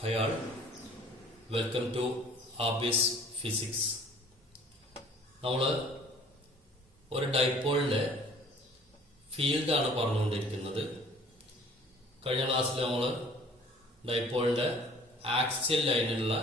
Hi all, welcome to Abyss Physics. നമ്മൾ ഒരു ഡൈപോളിൻ്റെ ഫീൽഡാണ് പറഞ്ഞുകൊണ്ടിരിക്കുന്നത്. കഴിഞ്ഞ ക്ലാസ്സിൽ നമ്മൾ ഡൈപോളിൻ്റെ ആക്സിയൽ ലൈനിലുള്ള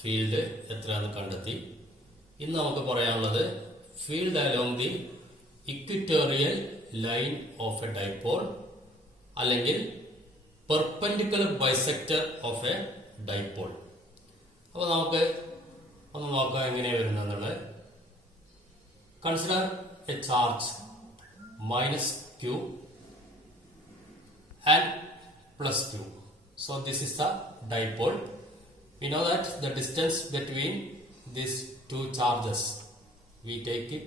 ഫീൽഡ് എത്രയാണെന്ന് കണ്ടെത്തി. ഇന്ന് നമുക്ക് പറയാനുള്ളത് field along the equatorial line of A dipole അല്ലെങ്കിൽ perpendicular bisector of a dipole. അപ്പോൾ നമുക്ക് ഒന്ന് നോക്കാം എങ്ങനെയാണ് വരുന്നത്. Consider A charge -q and +q. So this is the dipole. We know that the distance between these two charges, we take it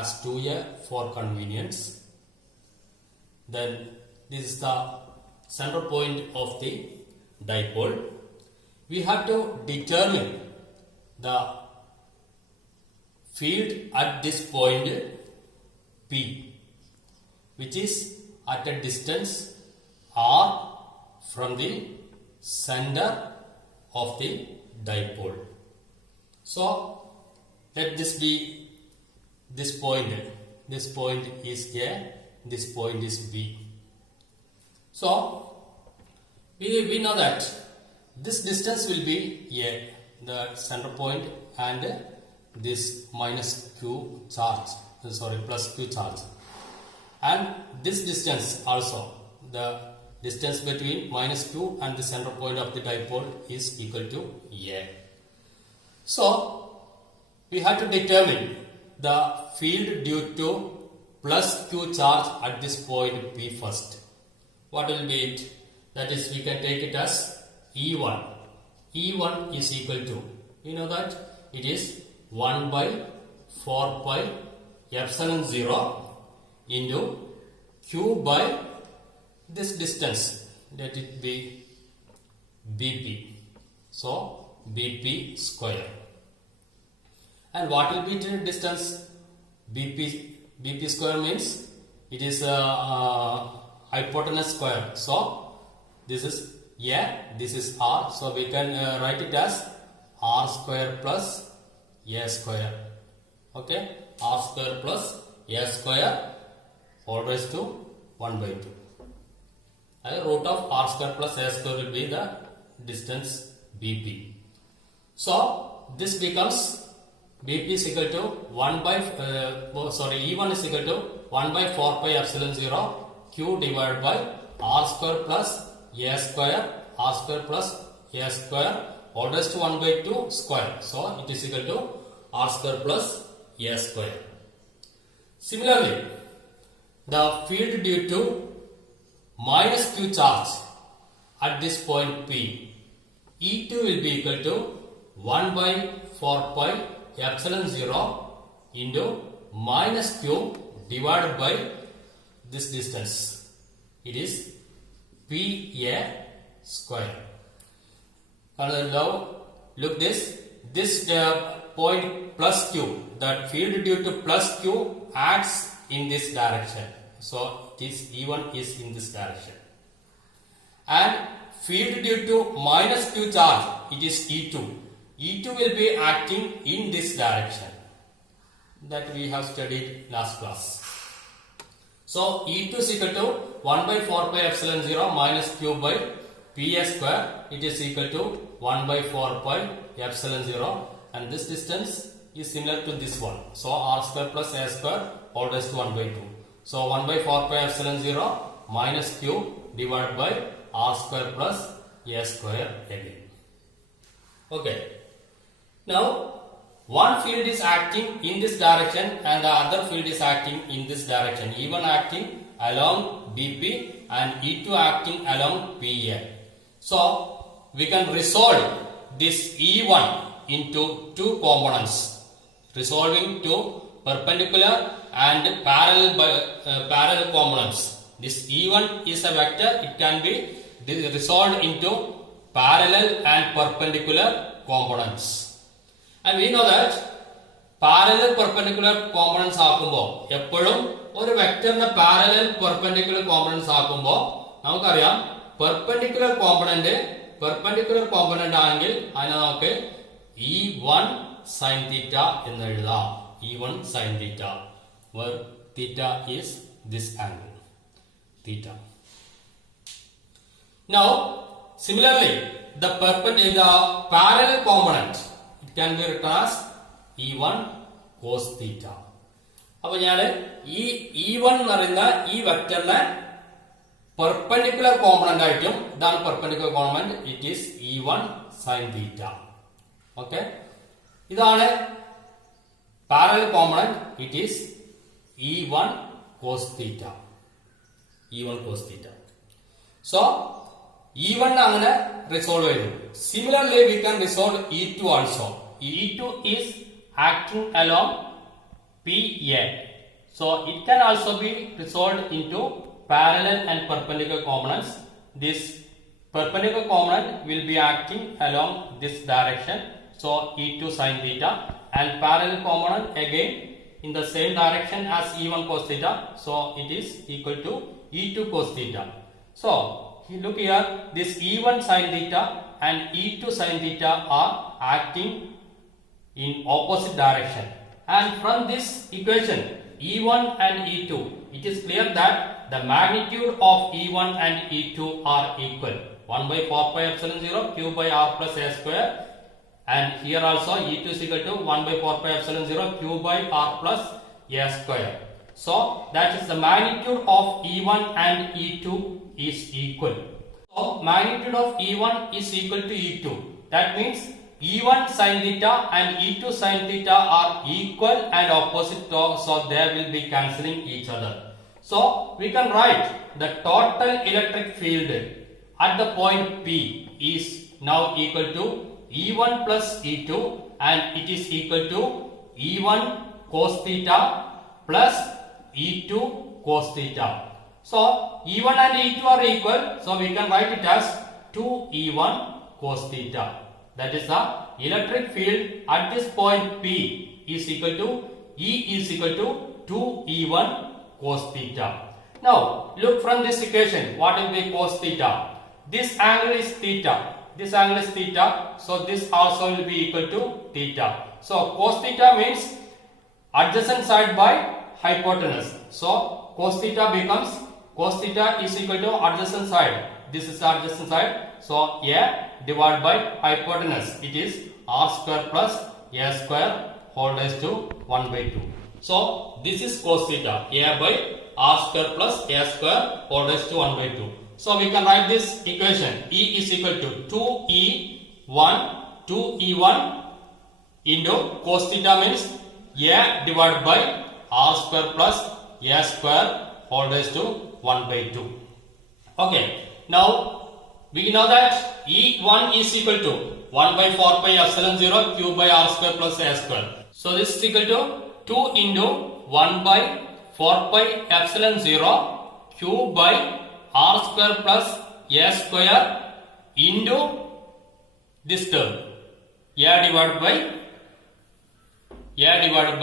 as 2a for convenience. Then this is the center point of the dipole. We have to determine the field at this point P, which is at a distance r from the center of the dipole. So let this be this point. This point is A, this point is B. So we know that this distance will be A, the center point, and this -q charge, +q charge, and this distance also, the distance between -q and the center point of the dipole is equal to A. So we have to determine the field due to +q charge at this point P first. What will be it? That is, we can take it as E1. E1 is equal to, you know that it is 1 by 4 pi epsilon 0 into Q by this distance. Let it be BP. So BP square. And what will be the distance? BP square means it is hypotenuse square. So this is A, this is R. So we can write it as R square plus A square. Okay, R square plus A square all raised to 1 by 2. Root of R square plus A square will be the distance BP. So this becomes BP is equal to E1 is equal to 1 by 4 pi epsilon 0 Q divided by R square plus A square, R square plus A square all raised to 1 by 2 square. So it is equal to R square plus A square. Similarly, the field due to -q charge at this point P, E2 will be equal to 1 by 4 pi epsilon 0 into -q divided by this distance. It is PA square. And now look this point +q, that field due to +q acts in this direction. So this E1 is in this direction. And field due to -q charge, it is E2. E2 will be acting in this direction that we have studied last class. So E2 is equal to 1 by 4 pi epsilon 0 minus q by PA square. It is equal to 1 by 4 pi epsilon 0, and this distance is similar to this one. So R square plus A square all raised to 1 by 2. So 1 by 4 pi epsilon 0 minus q divided by R square plus A square again. Okay. Now one field is acting in this direction and the other field is acting in this direction. E1 acting along BP and E2 acting along PA. So we can resolve this E1 into two components, resolving to perpendicular and parallel components. This E1 is a vector. It can be resolved into parallel and perpendicular components. And we know that parallel perpendicular components ആക്കുമ്പോൾ എപ്പോഴും ഒരു വെക്ടറിന്റെ parallel perpendicular components ആക്കുമ്പോൾ നമുക്കറിയാം perpendicular component perpendicular component ആണെങ്കിൽ അതിനെ നമുക്ക് E1 sin theta എന്ന് എഴുതാം. E1 sin theta, where theta is this angle, theta. Now, similarly, the parallel component, it can be written as E1 cos theta. അപ്പോൾ ഞാൻ ഈ E1 എന്ന് പറയുന്ന ഈ വെക്ടറിനെ പെർപെൻഡിക്കുലർ കോമ്പണന്റ് ആയിട്ടും, ഇതാണ് perpendicular component, it is E1 sin theta. Okay, ഇതാണ് parallel component, it is E1 cos theta. E1 cos theta. So E1 അങ്ങനെ റിസോൾവ് ചെയ്തു. Similarly, we can resolve E2 also. E2 is acting along PA. So it can also be resolved into parallel and perpendicular components. This perpendicular component will be acting along this direction. So E2 sin theta, and parallel component again in the same direction as E1 cos theta. So it is equal to E2 cos theta. So look here, this E1 sin theta and E2 sin theta are acting in opposite direction. And from this equation, E1 and E2, it is clear that the magnitude of E1 and E2 are equal. 1 by 4 pi epsilon 0 q by r plus a square. And here also E2 is equal to 1 by 4 pi epsilon 0 q by r plus a square. So that is the magnitude of E1 and E2 is equal. So magnitude of E1 is equal to E2. That means E1 sin theta and E2 sin theta are equal and opposite, so they will be cancelling each other. So we can write the total electric field at the point P is now equal to E1 plus E2, and it is equal to E1 cos theta plus E2 cos theta. So E1 and E2 are equal, so we can write it as 2E1 cos theta. That is the electric field at this point P is equal to E is equal to 2E1 cos theta. Now look from this equation, what will be cos theta? This angle is theta. This angle is theta, so this also will be equal to theta. So cos theta means adjacent side by hypotenuse. So cos theta becomes, cos theta is equal to adjacent side. This is adjacent side. So a divided by hypotenuse. It is r square plus a square whole raised to 1 by 2. So this is cos theta. A by r square plus a square whole raised to 1 by 2. So we can write this equation. E is equal to 2E1 into cos theta means a divided by r square plus a square whole raised to 1 by 2. Okay. Now we know that E1 is equal to 1 by 4 pi epsilon 0 q by r square plus a square. So this is equal to 2 into 1 by 4 pi epsilon 0 q by r square plus a square into this term a divided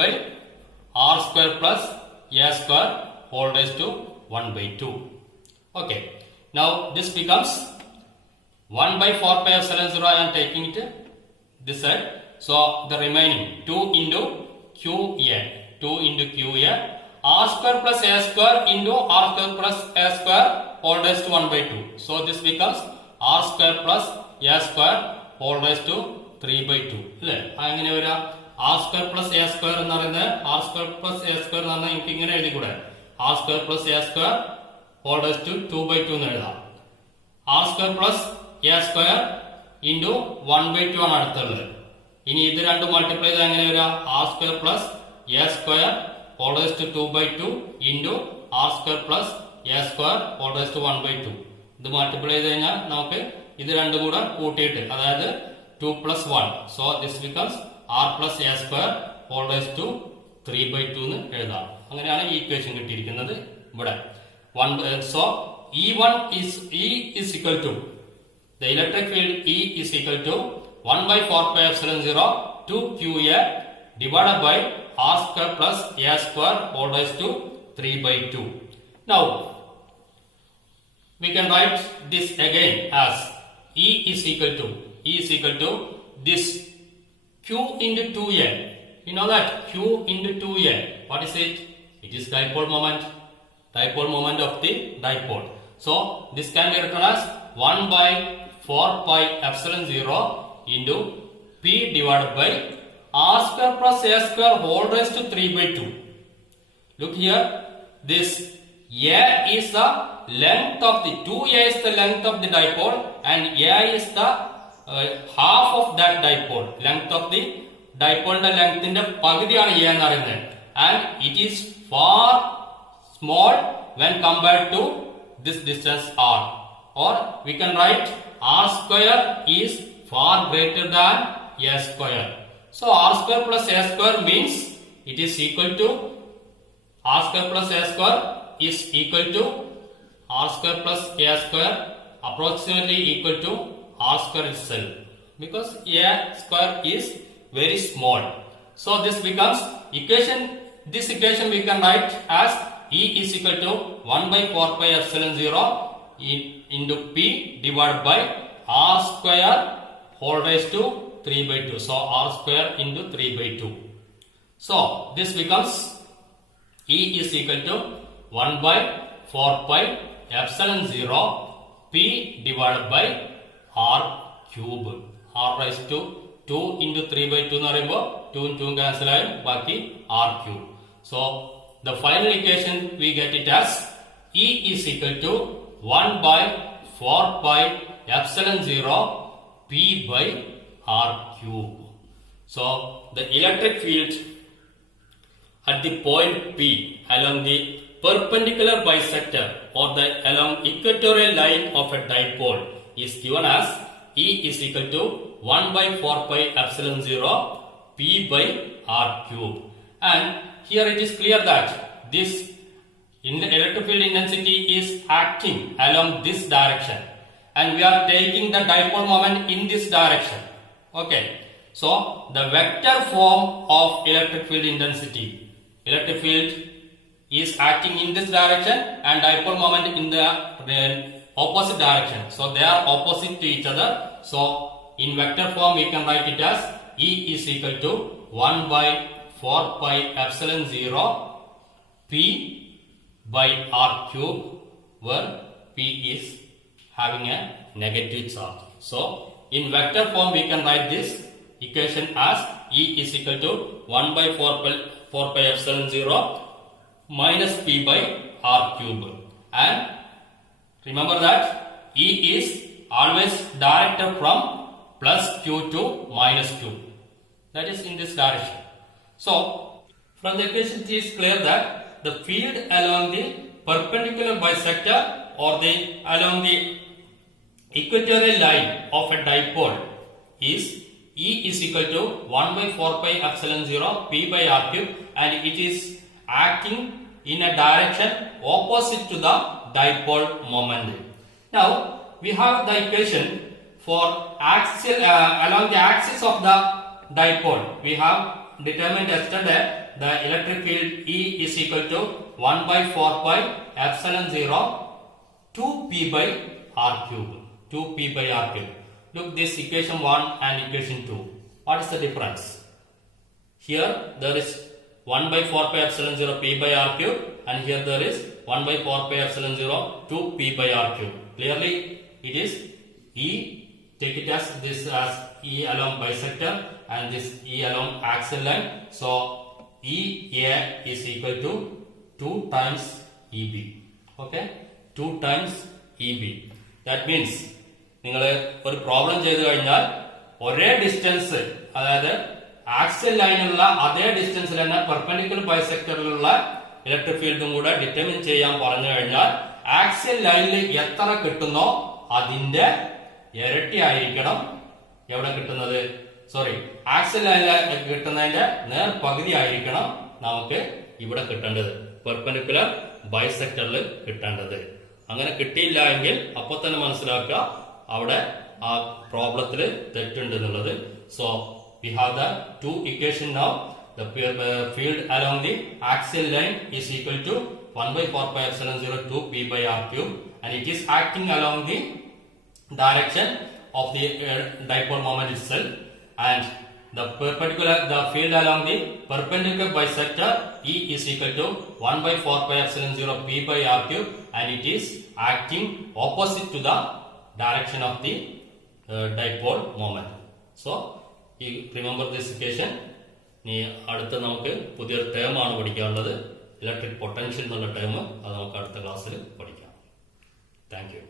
by r square plus a square whole raised to 1 by 2. Okay. Now this becomes 1 by 4 pi epsilon 0, I am taking it this side. So the remaining 2 into QA, 2 into QA, r square plus a square into r square plus a square whole raised to 1 by 2. So this becomes r square plus a square whole raised to 3 by 2. അങ്ങനെ വരാ r square plus a square എന്ന് പറയുന്നത് r square plus a square എന്ന് പറഞ്ഞാൽ എനിക്ക് ഇങ്ങനെ എഴുതി കൂടെ r square plus a square whole raised to 2 by 2 എന്ന് എഴുതാം. r square plus a square into 1 by 2 ആണ് അടുത്തുള്ളത്. ഇനി ഇത് രണ്ടും മൾട്ടിപ്ലൈ ചെയ്താൽ എങ്ങനെ വരാം? r square plus a square whole raised to 2 by 2 into r square plus a square whole raised to 1 by 2. ഇത് മൾട്ടിപ്ലൈ ചെയ്ത് കഴിഞ്ഞാൽ നമുക്ക് ഇത് രണ്ടും കൂടെ കൂട്ടിയിട്ട്, അതായത് 2 plus 1. So this becomes r plus a square whole raised to 3 by 2 എന്ന് എഴുതാം. അങ്ങനെയാണ് ഈ ഇക്വേഷൻ കിട്ടിയിരിക്കുന്നത് ഇവിടെ. So E1 is equal to, the electric field E is equal to 1 by 4 pi epsilon 0 2 QA divided by r square plus a square whole raised to 3 by 2. Now we can write this again as E is equal to this Q into 2A. You know that Q into 2A. What is it? It is dipole moment of the dipole. So this can be written as 1 by 4 pi epsilon 0 into P divided by R square plus A square whole raised to 3 by 2. Look here, this A is the length of the 2A is the length of the dipole, and A is the half of that dipole. Length of the dipole length in the pagudiyana A ennu parayunnu, and it is far small when compared to this distance R, or we can write R square is far greater than A square. So R square plus A square means it is equal to R square plus A square is equal to R square plus A square approximately equal to R square itself, because A square is very small. So this becomes equation. This equation we can write as E is equal to 1 by 4 pi epsilon 0 into P divided by R square whole raised to 3 by 2. So R square into 3 by 2. So this becomes E is equal to 1 by 4 pi epsilon 0 P divided by R cube. R raised to 2 into 3 by 2 എന്ന് പറയുമ്പോൾ 2 into 2 cancel ആയും ബാക്കി R cube. So the final equation we get it as E is equal to 1 by 4 pi epsilon 0 P by R cube. So the electric field at the point P along the perpendicular bisector or the along equatorial line of a dipole is given as E is equal to 1 by 4 pi epsilon 0 P by R cube. And here it is clear that this electric field intensity is acting along this direction, and we are taking the dipole moment in this direction. Okay, so the vector form of electric field intensity, electric field is acting in this direction and dipole moment in the opposite direction. So they are opposite to each other. So in vector form we can write it as E is equal to 1 by 4 pi epsilon 0 P by R cube, where P is having a negative charge. So in vector form we can write this equation as E is equal to 1 by 4 pi epsilon 0 minus P by R cube. And remember that E is always directed from plus Q to minus Q. That is in this direction. So from the equation it is clear that the field along the perpendicular bisector or along the equatorial line of a dipole is E is equal to 1 by 4 pi epsilon 0 P by R cube, and it is acting in a direction opposite to the dipole moment. Now we have the equation for axial along the axis of the dipole. We have determined yesterday the electric field E is equal to 1 by 4 pi epsilon 0 2P by R cube. 2P by R cube. Look, this equation 1 and equation 2. What is the difference? Here there is 1 by 4 pi epsilon 0 P by R cube, and here there is 1 by 4 pi epsilon 0 2P by R cube. Clearly it is E. Take it as this as E along bisector and this E along axial line. So EA is equal to 2 times EB. Okay, 2 times EB. That means നിങ്ങൾ ഒരു problem ചെയ്തു കഴിഞ്ഞാൽ ഒരേ distance, അതായത് axial ലൈനുള്ള അതേ ഡിസ്റ്റൻസിൽ തന്നെ perpendicular ബൈസെക്ടറിലുള്ള electric ഫീൽഡും കൂടെ ഡിറ്റർമിൻ ചെയ്യാൻ പറഞ്ഞു കഴിഞ്ഞാൽ ആക്സിയൽ ലൈനിൽ എത്ര കിട്ടുന്നോ അതിന്റെ ഇരട്ടി ആയിരിക്കണം എവിടെ കിട്ടുന്നത്, ആക്സിയൽ ലൈനിൽ കിട്ടുന്നതിന്റെ നേർ പകുതി ആയിരിക്കണം നമുക്ക് ഇവിടെ കിട്ടേണ്ടത്, പെർപെൻഡിക്കുലർ ബൈസെക്ടറിൽ കിട്ടേണ്ടത്. അങ്ങനെ കിട്ടിയില്ല എങ്കിൽ അപ്പൊ തന്നെ മനസ്സിലാക്കുക അവിടെ ആ പ്രോബ്ലത്തിൽ തെറ്റുണ്ട് എന്നുള്ളത്. So we have the two equation now. The field along the axial line is equal to 1 by 4 pi epsilon 0 2 P by R cube, and it is acting along the direction of the dipole moment itself, and the field along the perpendicular bisector E is equal to 1 by 4 pi epsilon 0 P by R cube, and it is acting opposite to the direction of the dipole moment. So remember this equation. ഇനി അടുത്ത നമുക്ക് പുതിയൊരു term ആണ് പഠിക്കാനുള്ളത്, electric potential എന്നുള്ള term. അത് നമുക്ക് അടുത്ത ക്ലാസ്സിൽ പഠിക്കാം. Thank you.